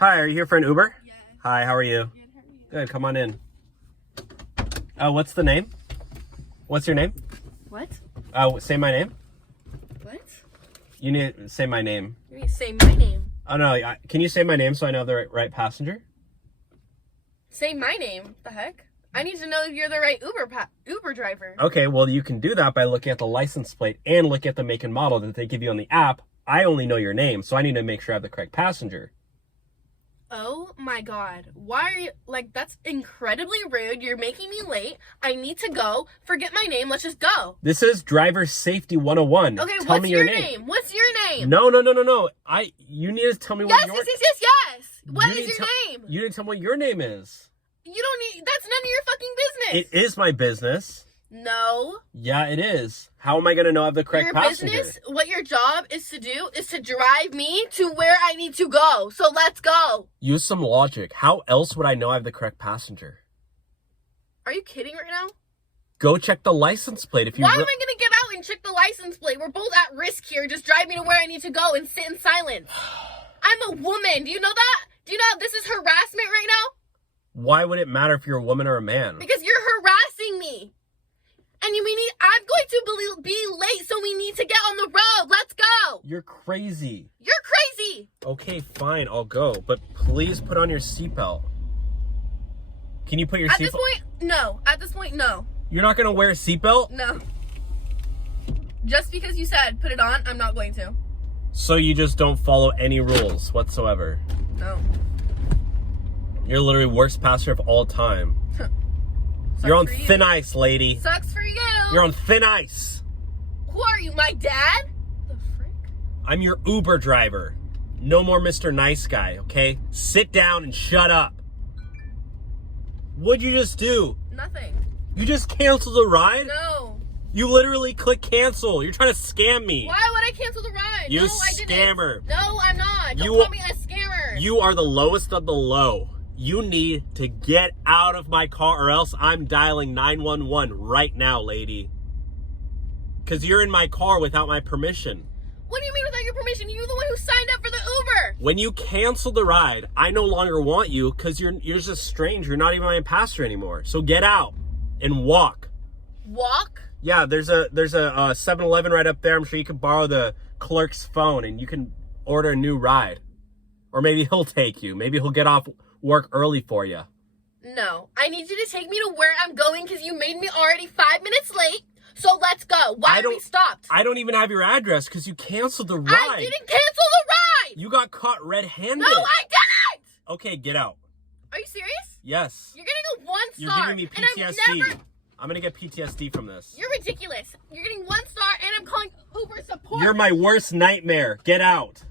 Hi, are you here for an Uber? Yes. Hi, how are you? Good, how are you? Good, come on in. What's the name? What's your name? What? Say my name. What? You need to say my name. You need to say my name. Oh, no, can you say my name so I know the right passenger? Say my name. The heck? I need to know if you're the right Uber driver. Okay, well, you can do that by looking at the license plate and look at the make and model that they give you on the app. I only know your name, so I need to make sure I have the correct passenger. Oh my god. Why are you, like, that's incredibly rude. You're making me late. I need to go. Forget my name. Let's just go. This is Driver Safety 101. Okay, Tell what's me your name? What's your name? No. You need to tell me Yes, what your... yes. What is your name? You need to tell me what your name is. You don't need, that's none of your fucking business. It is my business. No. Yeah, it is. How am I going to know I have the correct passenger? Your business, what your job is to do is to drive me to where I need to go. So let's go. Use some logic. How else would I know I have the correct passenger? Are you kidding right now? Go check the license plate. If you Why am I going to get out and check the license plate? We're both at risk here. Just drive me to where I need to go and sit in silence. I'm a woman. Do you know that? Do you know this is harassment right now? Why would it matter if you're a woman or a man? Because you're harassing me. And I'm going to be late, so we need to get on the road. Let's go. You're crazy. You're crazy. Okay, fine, I'll go. But please put on your seatbelt. Can you put your seatbelt? At this point, no. You're not going to wear a seatbelt? No. Just because you said put it on, I'm not going to. So you just don't follow any rules whatsoever? No. You're literally worst passenger of all time. You're on thin ice, lady. Sucks for you. You're on thin ice. Who are you, my dad? The frick? I'm your Uber driver. No more Mr. Nice Guy, okay? Sit down and shut up. What'd you just do? Nothing. You just canceled the ride? No. You literally click cancel. You're trying to scam me. Why would I cancel the ride? You no, I didn't. scammer. No, I'm not. Don't call me a scammer. You are the lowest of the low. You need to get out of my car or else I'm dialing 911 right now, lady. Because you're in my car without my permission. What do you mean without your permission? You're the one who signed up for the Uber. When you cancel the ride, I no longer want you because you're just a stranger. You're not even my passenger anymore. So get out and walk. Walk? Yeah, there's a 7-Eleven right up there. I'm sure you can borrow the clerk's phone and you can order a new ride. Or maybe he'll take you. Maybe he'll get off work early for you. No, I need you to take me to where I'm going because you made me already 5 minutes late. So let's go. Why are we stopped? I don't even have your address because you canceled the ride. I didn't cancel the ride. You got caught red-handed. No, I didn't. Okay, get out. Are you serious? Yes. You're getting a 1 star. You're giving me PTSD. I'm gonna get PTSD from this. You're ridiculous. You're getting 1 star and I'm calling Uber support. You're my worst nightmare. Get out.